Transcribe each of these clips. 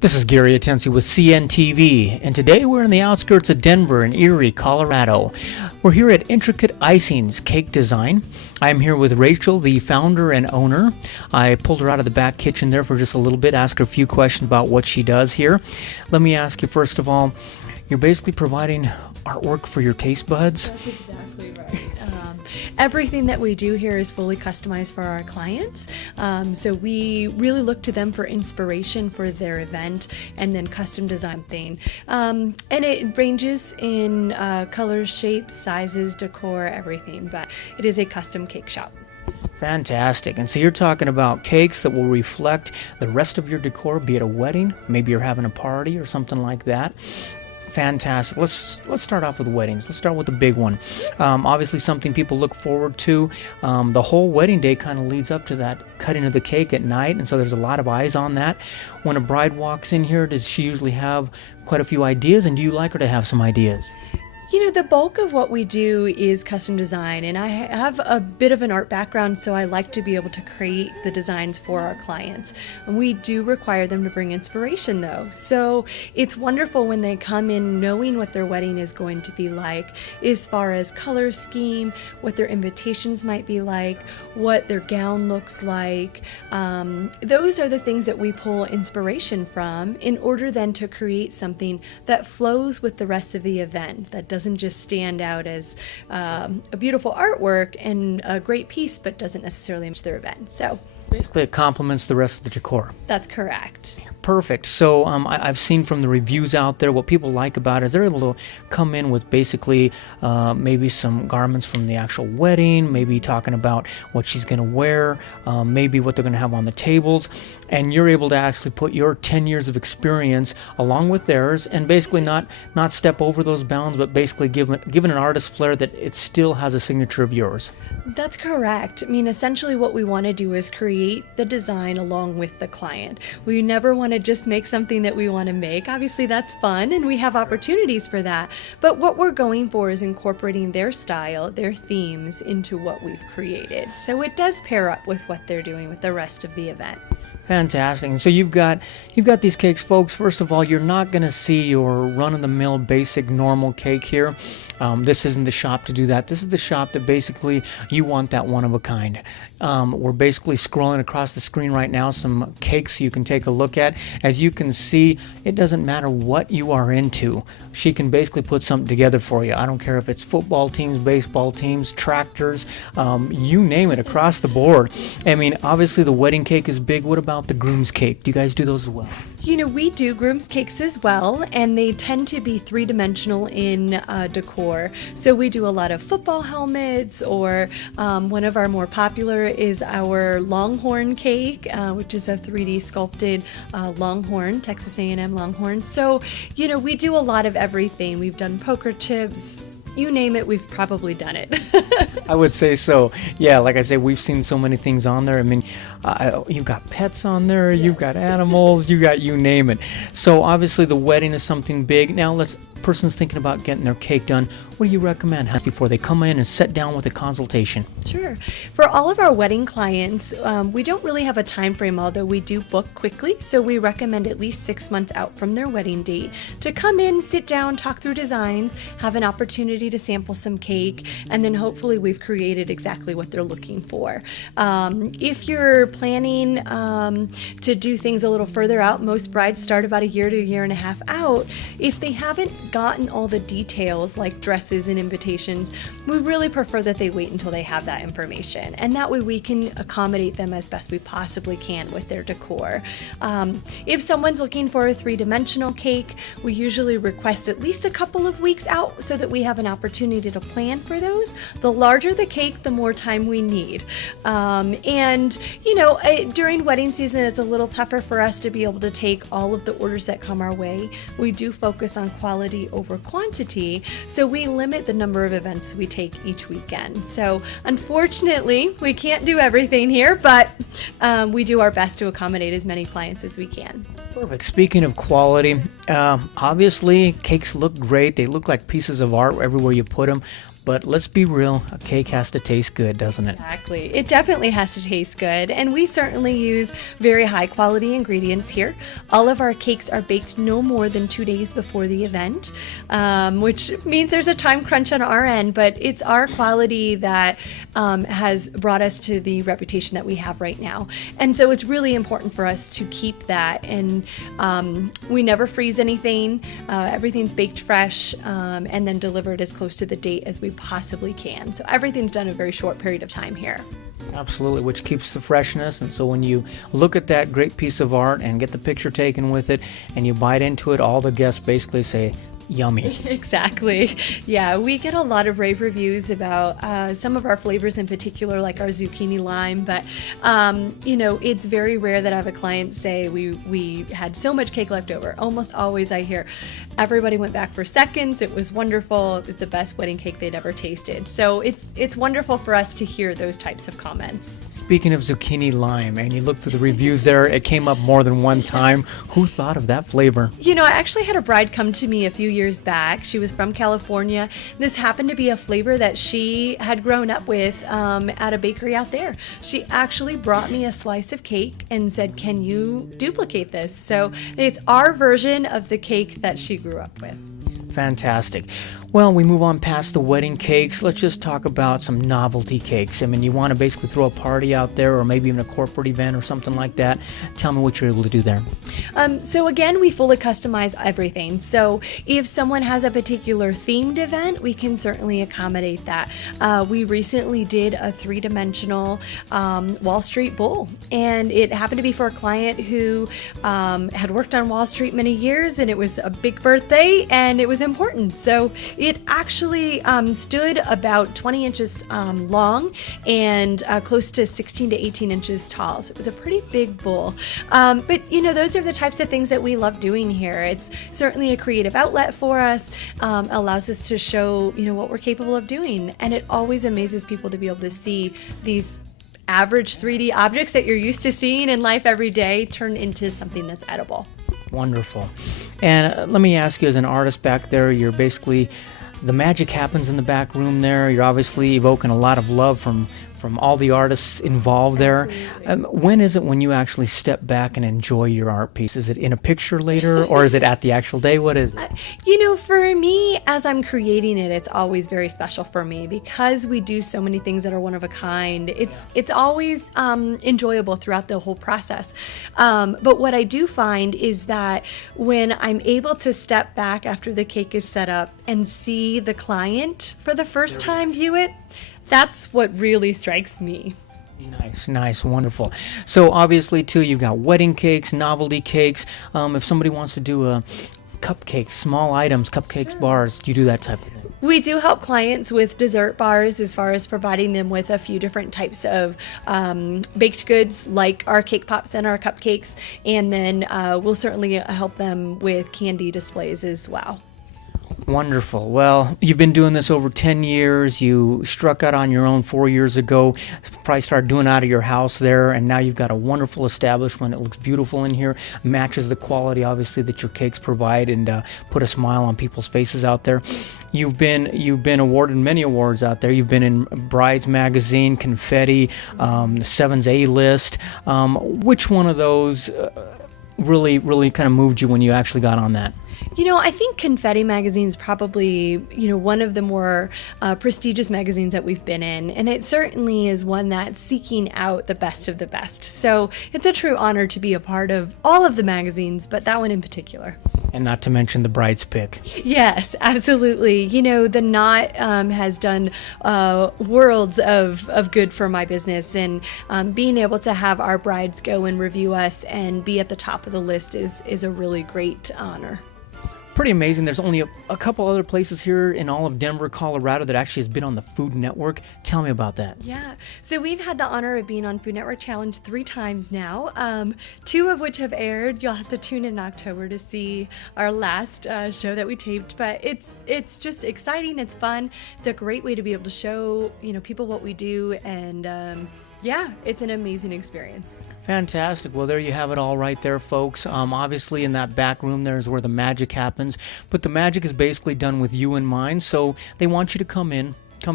This is Gary Atensi with CNTV, and today we're in the outskirts of Denver in Erie, Colorado. We're here at Intricate Icing's Cake Design. I'm here with Rachel, the founder and owner. I pulled her out of the back kitchen there for just a little bit, asked her a few questions about what she does here. Let me ask you, first of all, you're basically providing artwork for your taste buds? That's exactly right. Everything that we do here is fully customized for our clients. So we really look to them for inspiration for their event and then custom design thing. And it ranges in colors, shapes, sizes, decor, everything, but it is a custom cake shop. Fantastic. And so you're talking about cakes that will reflect the rest of your decor, be it a wedding, maybe you're having a party or something like that. Fantastic. Let's start off with weddings. Let's start with the big one. Obviously something people look forward to. The whole wedding day kind of leads up to that cutting of the cake at night, and so there's a lot of eyes on that. When a bride walks in here, does she usually have quite a few ideas, and do you like her to have some ideas? You know, the bulk of what we do is custom design, and I have a bit of an art background, so I like to be able to create the designs for our clients. And we do require them to bring inspiration, though. So it's wonderful when they come in knowing what their wedding is going to be like, as far as color scheme, what their invitations might be like, what their gown looks like. Those are the things that we pull inspiration from in order then to create something that flows with the rest of the event, that doesn't just stand out as a beautiful artwork and a great piece, but doesn't necessarily match their event. So basically it complements the rest of the decor. That's correct. Perfect. So I've seen from the reviews out there, what people like about it is they're able to come in with basically maybe some garments from the actual wedding, maybe talking about what she's going to wear, maybe what they're going to have on the tables, and you're able to actually put your 10 years of experience along with theirs and basically not step over those bounds, but basically give an artist flair that it still has a signature of yours. That's correct. I mean, essentially what we want to do is create the design along with the client. We never want to just make something that we want to make. Obviously, that's fun, and we have opportunities for that. But what we're going for is incorporating their style, their themes into what we've created. So it does pair up with what they're doing with the rest of the event. Fantastic. And so you've got these cakes, folks. First of all, you're not going to see your run-of-the-mill basic normal cake here. This isn't the shop to do that. This is the shop that basically you want that one of a kind. We're basically scrolling across the screen right now some cakes you can take a look at. As you can see, it doesn't matter what you are into. She can basically put something together for you. I don't care if it's football teams, baseball teams, tractors, you name it, across the board. I mean, obviously the wedding cake is big. What about the groom's cake? Do you guys do those as well? You know, we do groom's cakes as well, and they tend to be three-dimensional in decor. So we do a lot of football helmets, or one of our more popular is our Longhorn cake, which is a 3D sculpted Longhorn, Texas A&M Longhorn. So, you know, we do a lot of everything. We've done poker chips. You name it, we've probably done it. I would say so. Yeah, like I say, we've seen so many things on there. I mean, you've got pets on there, yes. You've got animals, you name it. So obviously the wedding is something big. Now person's thinking about getting their cake done. What do you recommend before they come in and sit down with a consultation? Sure. For all of our wedding clients, we don't really have a time frame, although we do book quickly. So we recommend at least 6 months out from their wedding date to come in, sit down, talk through designs, have an opportunity to sample some cake, and then hopefully we've created exactly what they're looking for. If you're planning to do things a little further out, most brides start about a year to a year and a half out. If they haven't gotten all the details like dresses and invitations, we really prefer that they wait until they have that information, and that way we can accommodate them as best we possibly can with their decor. If someone's looking for a three-dimensional cake, we usually request at least a couple of weeks out so that we have an opportunity to plan for those. The larger the cake, the more time we need. And you know, during wedding season, it's a little tougher for us to be able to take all of the orders that come our way. We do focus on quality quality over quantity, so we limit the number of events we take each weekend. So unfortunately, we can't do everything here, but we do our best to accommodate as many clients as we can. Perfect. Speaking of quality, obviously cakes look great. They look like pieces of art everywhere you put them. But let's be real, a cake has to taste good, doesn't it? Exactly. It definitely has to taste good, and we certainly use very high quality ingredients here. All of our cakes are baked no more than 2 days before the event, which means there's a time crunch on our end, but it's our quality that has brought us to the reputation that we have right now. And so it's really important for us to keep that, and we never freeze anything. Everything's baked fresh and then delivered as close to the date as we possibly can. So everything's done in a very short period of time here. Absolutely, which keeps the freshness. And so when you look at that great piece of art and get the picture taken with it and you bite into it, all the guests basically say, yummy. Exactly. Yeah, we get a lot of rave reviews about some of our flavors in particular, like our zucchini lime, but it's very rare that I have a client say we had so much cake left over. Almost always I hear everybody went back for seconds. It was wonderful. It was the best wedding cake they'd ever tasted. So it's wonderful for us to hear those types of comments. Speaking of zucchini lime, and you look through the reviews there, it came up more than one time. Who thought of that flavor? I actually had a bride come to me a few years back. She was from California. This happened to be a flavor that she had grown up with at a bakery out there. She actually brought me a slice of cake and said, "Can you duplicate this?" So it's our version of the cake that she grew up with. Fantastic. Well, we move on past the wedding cakes. Let's just talk about some novelty cakes. I mean, you want to basically throw a party out there or maybe even a corporate event or something like that. Tell me what you're able to do there. So again, we fully customize everything. So if someone has a particular themed event, we can certainly accommodate that. We recently did a 3-dimensional Wall Street bowl, and it happened to be for a client who had worked on Wall Street many years, and it was a big birthday, and it was important. So it actually stood about 20 inches long and close to 16 to 18 inches tall. So it was a pretty big bowl. But those are the types of things that we love doing here. It's certainly a creative outlet for us, allows us to show, what we're capable of doing. And it always amazes people to be able to see these average 3D objects that you're used to seeing in life every day turn into something that's edible. Wonderful. And let me ask you, as an artist back there, you're basically, the magic happens in the back room there. You're obviously evoking a lot of love from all the artists involved there. When is it when you actually step back and enjoy your art piece? Is it in a picture later or is it at the actual day? What is it? For me, as I'm creating it, it's always very special for me because we do so many things that are one of a kind. It's always enjoyable throughout the whole process. But what I do find is that when I'm able to step back after the cake is set up and see the client for the first time view it, that's what really strikes me. Nice, wonderful. So obviously, too, you've got wedding cakes, novelty cakes. If somebody wants to do a cupcakes, small items, cupcakes, Sure. bars, do you do that type of thing? We do help clients with dessert bars as far as providing them with a few different types of baked goods like our cake pops and our cupcakes. And then we'll certainly help them with candy displays as well. Wonderful. Well, you've been doing this over 10 years. You struck out on your own 4 years ago. Probably started doing it out of your house there, and now you've got a wonderful establishment. It looks beautiful in here. Matches the quality, obviously, that your cakes provide, and put a smile on people's faces out there. You've been awarded many awards out there. You've been in Brides Magazine, Confetti, the Seven's A List. Which one of those really kind of moved you when you actually got on that? I think Confetti magazine is probably, one of the more prestigious magazines that we've been in. And it certainly is one that's seeking out the best of the best. So it's a true honor to be a part of all of the magazines, but that one in particular. And not to mention the Bride's Pick. Yes, absolutely. The Knot has done worlds of good for my business. And being able to have our brides go and review us and be at the top of the list is a really great honor. pretty amazing. There's only a couple other places here in all of Denver, Colorado that actually has been on the Food Network. Tell me about that. Yeah, so we've had the honor of being on Food Network Challenge 3 times now, 2 of which have aired. You'll have to tune in October to see our last show that we taped, but it's just exciting. It's fun. It's a great way to be able to show people what we do, and yeah, it's an amazing experience. Fantastic. Well, there you have it all right there, folks. Obviously, in that back room, there's where the magic happens. But the magic is basically done with you in mind. So they want you to come in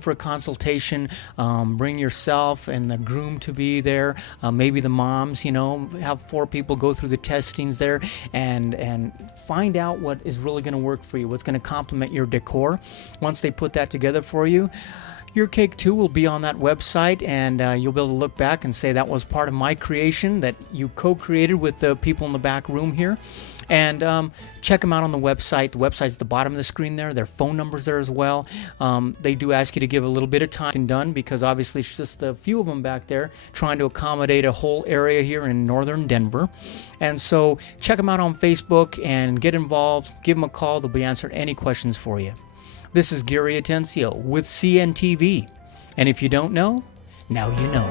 for a consultation, bring yourself and the groom to be there, maybe the moms, have 4 people go through the testings there and find out what is really going to work for you, what's going to complement your decor. Once they put that together for you, your cake too will be on that website, and you'll be able to look back and say that was part of my creation that you co-created with the people in the back room here. And check them out on the website. The website's at the bottom of the screen there. Their phone number's there as well. They do ask you to give a little bit of time and done, because obviously it's just a few of them back there trying to accommodate a whole area here in northern Denver. And so check them out on Facebook and get involved. Give them a call. They'll be answering any questions for you. This is Gary Atencio with CNTV. And if you don't know, now you know.